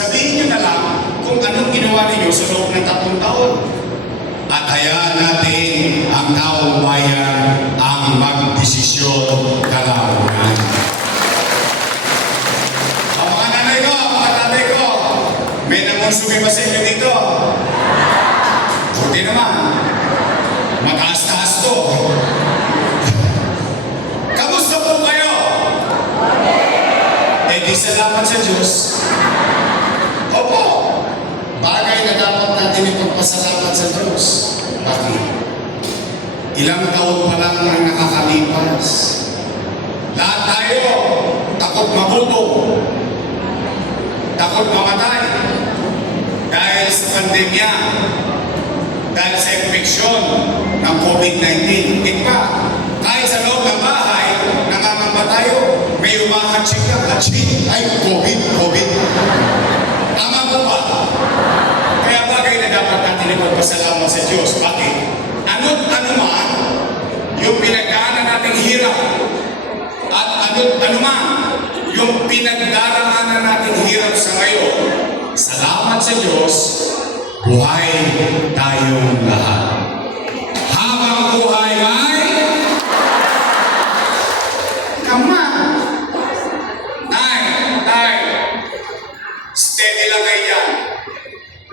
sabihin nyo na lang kung anong ginawa ninyo sa loob ng 3 taon. At hayaan natin ang taong bayan ang magdesisyon kalaunan. O mga nanay ko, mga tatay ko, may namunsumi ba sa inyo dito? Buti naman. Mataas-taas to. Kamusta po kayo? Eh di salamat sa Diyos. Opo. Bagay na dapat natin ipagpasalamat sa Diyos. Bakit? Ilang taon pa lang ang nakakalipas. Lahat tayo takot magutom, takot mamatay dahil sa pandemya, dahil sa infeksyon ng COVID-19. Ikpa, kahit sa loob ng bahay, nangangamba tayo. May umahatsik ka, hatsik, ay COVID. Tama po ba? Kaya bagay na dapat natin ipagpasalamat sa Diyos. Bakit? Ano't ano man yung pinagdaanan nating hirap at ano't ano man yung pinagdaraanan nating hirap sa ngayon, salamat sa Diyos, buhay tayong lahat. Habang buhay ay tama. Tay, steady lang kayo yan.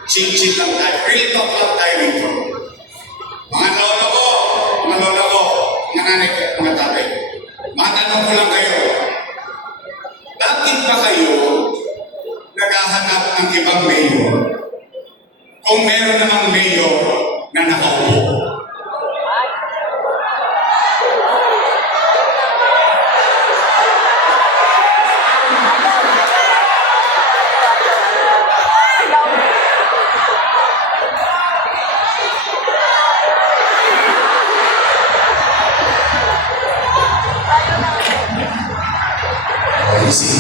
Chill lang tayo. Real talk lang tayo dito. Mga lola ko, mga nanay ko, mga tatay ko. Matanong ko lang kayo. Bakit ba kayo naghahanap ng ibang mayor kung meron namang mayor na nakaupo?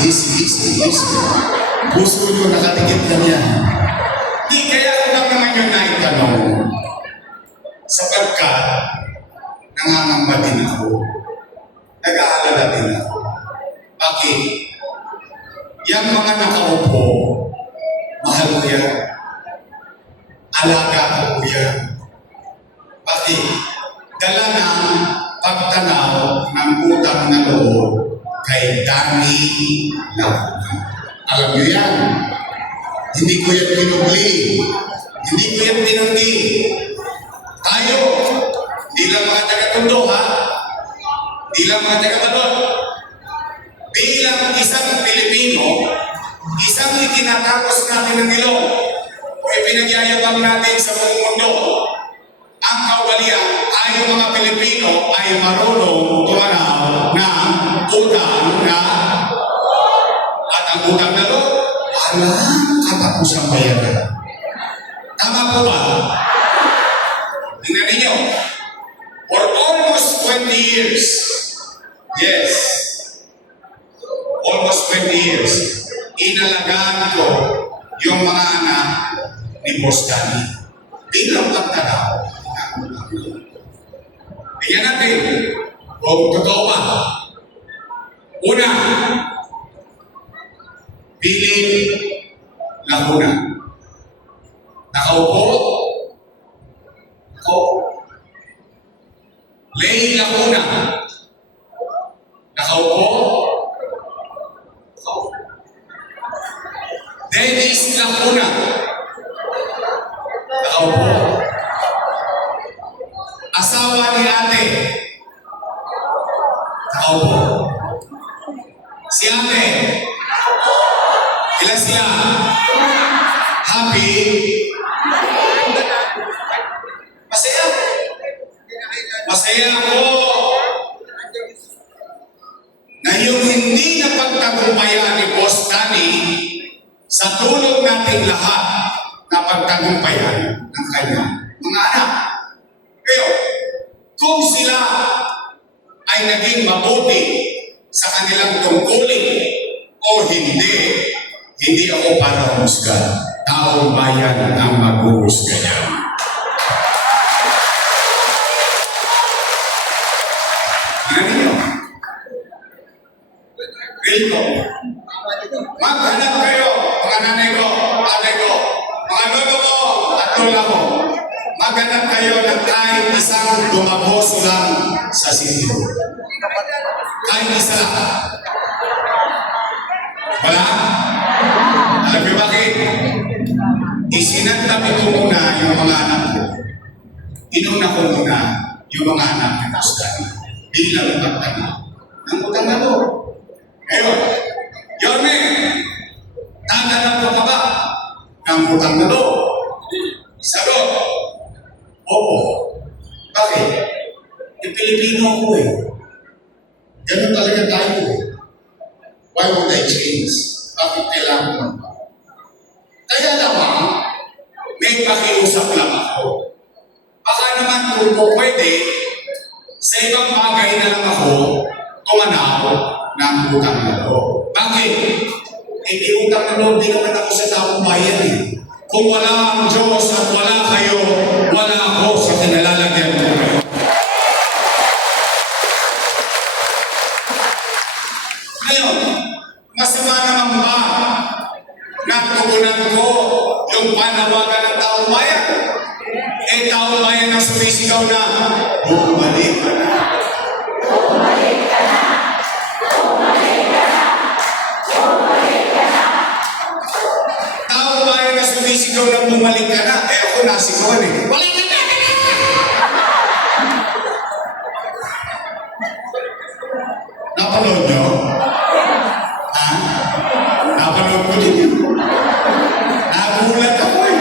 Easy. Puso nyo nakatikip lang yan. Di kaya ko lang naman yung naitanong. Sapagkat nangangamba din ako. Nag-aalala din ako. Bakit? Yang mga nakaupo, mahal ko yan. Alaga ko yan. Bakit? Dala ng pagtanaw ng utang na loob kay Danny Laguna. Alam niyo yan. Hindi ko yan pinubli. Hindi ko yan pinanggi. Tayo, di lang mga taga-Tondo, ha? Di lang mga taga-Badon. Bilang isang Pilipino, isang itinatapos natin ng ilong, o ipinagyayabang natin sa buong mundo, ang kawalian, tayo mga Pilipino ay marunong tumanaw ng utang na at ang utang na loob, walang katapusang bayaran. Tama po ba? Tingnan ninyo, for almost 20 years, yes, almost 20 years, inalagaan ko yung mga anak ni Boss Danny. Bilang pagtanaw. Tingnan natin kung totoo ba. Una, Piling Laguna. Nakaupo. Lay Laguna. Nakaupo. Dennis Laguna. Nakaupo. Asawa ni ate. Nakaupo. Si ate. Ilan sila? Happy? Masaya? Masaya ako na yung hindi napagtagumpayan ni Boss Danny sa tulong nating lahat na pagtagumpayan ng kanyang mga anak. Pero kung sila ay naging mabuti sa kanilang tungkulin o hindi ako para humusga. Taong bayan ang maghuhusga niya. Tingnan ninyo. Real talk. Maghanap kayo, mga nanay ko. lola ko, maghanap kayo ng kahit isang dumagoso lang sa sitio. Kahit isa lang. Wala? Alam niyo bakit? Isinantabi ko muna yung mga anak ko. Inuna ko muna yung mga anak ng Pastor. Bilang pagtanaw ng utang na to. Ngayon, Yorme, tatanap ko ka ba ng utang na to? Sagot, oo. Bakit? Pilipino ako eh. Ganun talaga tayo eh. Why would I change? Bakit kailangan mo ba? Kaya naman, may pakiusap lang ako. Baka naman kung po pwede, sa ibang bagay na lang ako tumanaw ng utang na loob. Bakit? Hindi utang na loob din naman ako sa taong bayan eh. Kung wala ang Diyos at wala kayo, wala ako sa kinalalagyan ko. Ngayon, masama naman ba na tugunan ko yung panawagan ng taong bayan? Eh, taong bayan ang sumisigaw na, bumalik ka na. Bumalik ka na. Bumalik ka na. Bumalik ka na. Taong bayan na sumisigaw na bumalik ka na. Eh, ako nasigawan eh. Balik ka na! Napanood nyo? Ha? Napanood ko din yun. Nagulat ako eh.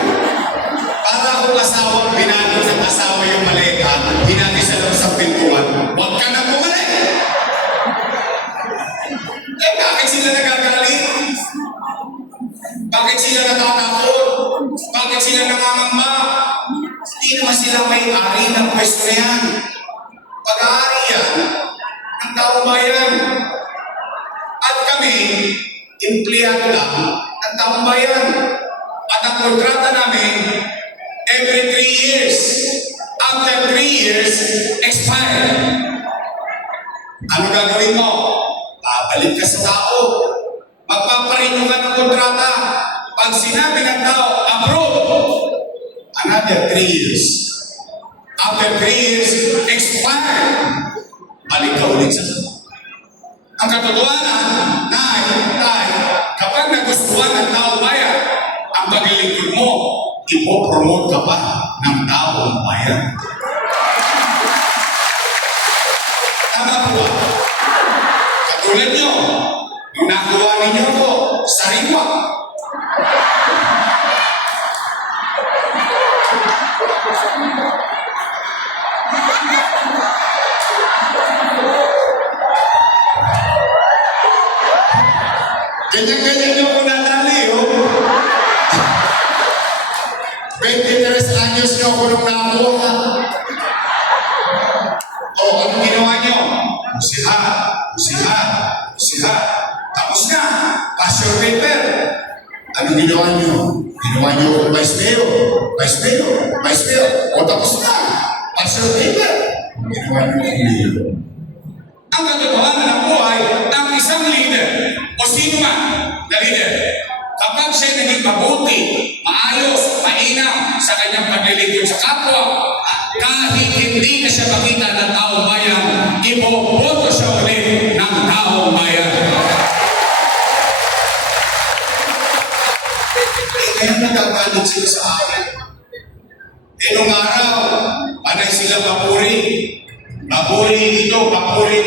Para akong asawang binano ng asawa yung maleta, binati sa loob sa pintuan, huwag ka na bumalik! Eh, bakit sila nagagalit? Bakit sila natatakot? Bakit sila nangangamba? Hindi naman sila may-ari ng pwesto na yan. Pag-aari yan ng taong bayan. At kami, empleyado lang ng taong bayan. At ang kontrata namin, every 3 years. After 3 years, expire. Ano gagawin mo? Babalik ka sa tao. Magpaparino ka ng kontrata. Pag sinabi ng tao, approve. Another 3 years. After 3 years, expire. Balik ka ulit sa tao. Ang katotohanan, tay, kapag nagustuhan ng tao bayan, ang paglilingkod mo, ipopromote ka pa ng taong bayan. Tama po ba? Katulad nyo, nung nakuha ninyo ako sa Rimwa. Ganyan-ganyan nyo ako nadali, oh. 23 anyos nyo ako nung nakuha. O, anong ginawa nyo? Usiha. Tapos na, pass your paper. Anong ginawa nyo? Ginawa nyo ako vice mayor. O, tapos na, pass your paper. Ginawa nyo ako mayor. Ang katotohanan ng buhay, ang isang leader, o sino man na leader, kapag siya naging mabuti, maayos, mainam sa kanyang paglilingkod sa kapwa, kahit hindi na siya makita ng taong bayan, ipoboto siya ulit ng taong bayan. Ngayon nagagalit sila sa akin. Nung araw, panay sila papuri. Papuri ito. Papuri.